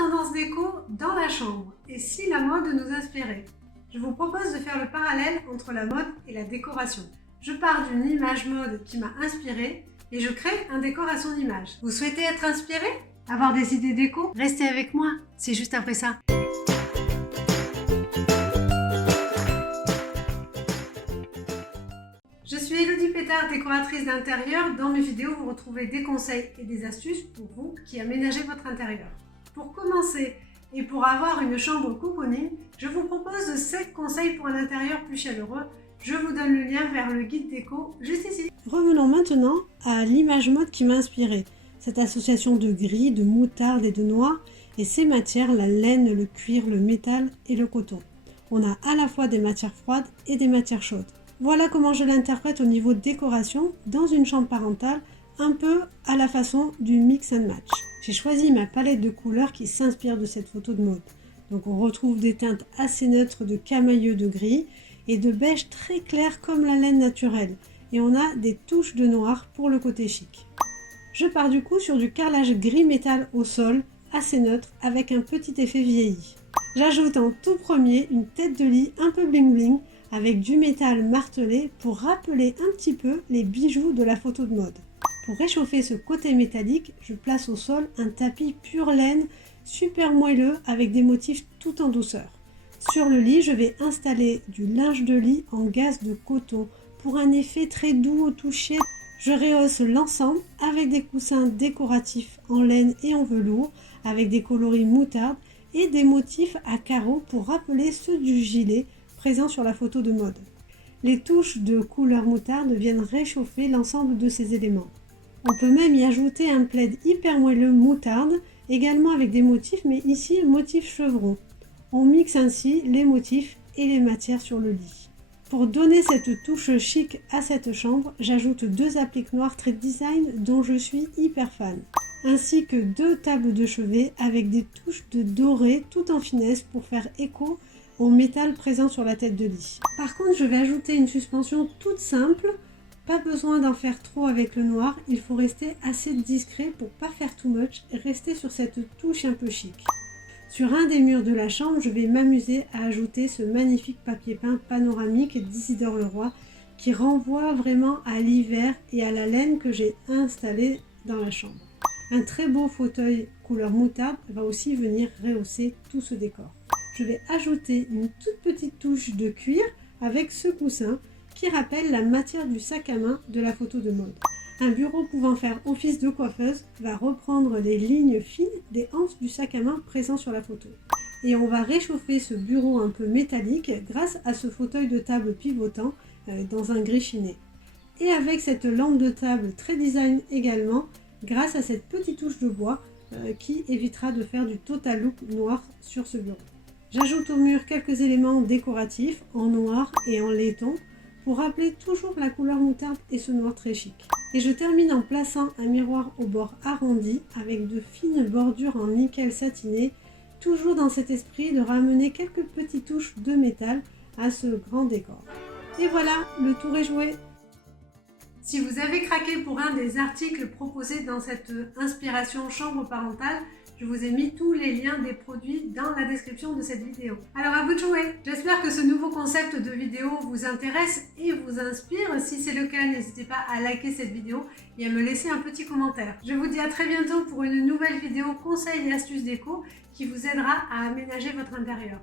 tendances déco dans la chambre et si la mode nous inspirait. Je vous propose de faire le parallèle entre la mode et la décoration. Je pars d'une image mode qui m'a inspirée et je crée un décor à son image. Vous souhaitez être inspiré? Avoir des idées déco? Restez avec moi, c'est juste après ça. Je suis Elodie Pétard, décoratrice d'intérieur. Dans mes vidéos, vous retrouvez des conseils et des astuces pour vous qui aménagez votre intérieur. Pour commencer et pour avoir une chambre cocooning, je vous propose 7 conseils pour un intérieur plus chaleureux. Je vous donne le lien vers le guide déco juste ici. Revenons maintenant à l'image mode qui m'a inspirée. Cette association de gris, de moutarde et de noir et ces matières, la laine, le cuir, le métal et le coton. On a à la fois des matières froides et des matières chaudes. Voilà comment je l'interprète au niveau décoration dans une chambre parentale, un peu à la façon du mix and match. J'ai choisi ma palette de couleurs qui s'inspire de cette photo de mode. Donc on retrouve des teintes assez neutres de camailleux de gris et de beige très clair comme la laine naturelle. Et on a des touches de noir pour le côté chic. Je pars du coup sur du carrelage gris métal au sol, assez neutre, avec un petit effet vieilli. J'ajoute en tout premier une tête de lit un peu bling bling, avec du métal martelé pour rappeler un petit peu les bijoux de la photo de mode. Pour réchauffer ce côté métallique, je place au sol un tapis pure laine, super moelleux avec des motifs tout en douceur. Sur le lit, je vais installer du linge de lit en gaze de coton pour un effet très doux au toucher. Je rehausse l'ensemble avec des coussins décoratifs en laine et en velours, avec des coloris moutarde et des motifs à carreaux pour rappeler ceux du gilet présent sur la photo de mode. Les touches de couleur moutarde viennent réchauffer l'ensemble de ces éléments. On peut même y ajouter un plaid hyper moelleux moutarde, également avec des motifs, mais ici motif chevron. On mixe ainsi les motifs et les matières sur le lit. Pour donner cette touche chic à cette chambre, j'ajoute 2 appliques noires Thread Design dont je suis hyper fan, ainsi que 2 tables de chevet avec des touches de doré tout en finesse pour faire écho au métal présent sur la tête de lit. Par contre, je vais ajouter une suspension toute simple. Pas besoin d'en faire trop avec le noir, il faut rester assez discret pour pas faire too much et rester sur cette touche un peu chic. Sur un des murs de la chambre, je vais m'amuser à ajouter ce magnifique papier peint panoramique d'Isidore Leroy qui renvoie vraiment à l'hiver et à la laine que j'ai installée dans la chambre. Un très beau fauteuil couleur moutarde va aussi venir rehausser tout ce décor. Je vais ajouter une toute petite touche de cuir avec ce coussin qui rappelle la matière du sac à main de la photo de mode. Un bureau pouvant faire office de coiffeuse va reprendre les lignes fines des anses du sac à main présent sur la photo. Et on va réchauffer ce bureau un peu métallique grâce à ce fauteuil de table pivotant dans un gris chiné. Et avec cette lampe de table très design également, grâce à cette petite touche de bois qui évitera de faire du total look noir sur ce bureau. J'ajoute au mur quelques éléments décoratifs en noir et en laiton pour rappeler toujours la couleur moutarde et ce noir très chic. Et je termine en plaçant un miroir au bord arrondi avec de fines bordures en nickel satiné, toujours dans cet esprit de ramener quelques petites touches de métal à ce grand décor. Et voilà, le tour est joué! Si vous avez craqué pour un des articles proposés dans cette inspiration chambre parentale, je vous ai mis tous les liens des produits dans la description de cette vidéo. Alors à vous de jouer! J'espère que ce nouveau concept de vidéo vous intéresse et vous inspire. Si c'est le cas, n'hésitez pas à liker cette vidéo et à me laisser un petit commentaire. Je vous dis à très bientôt pour une nouvelle vidéo conseils et astuces déco qui vous aidera à aménager votre intérieur.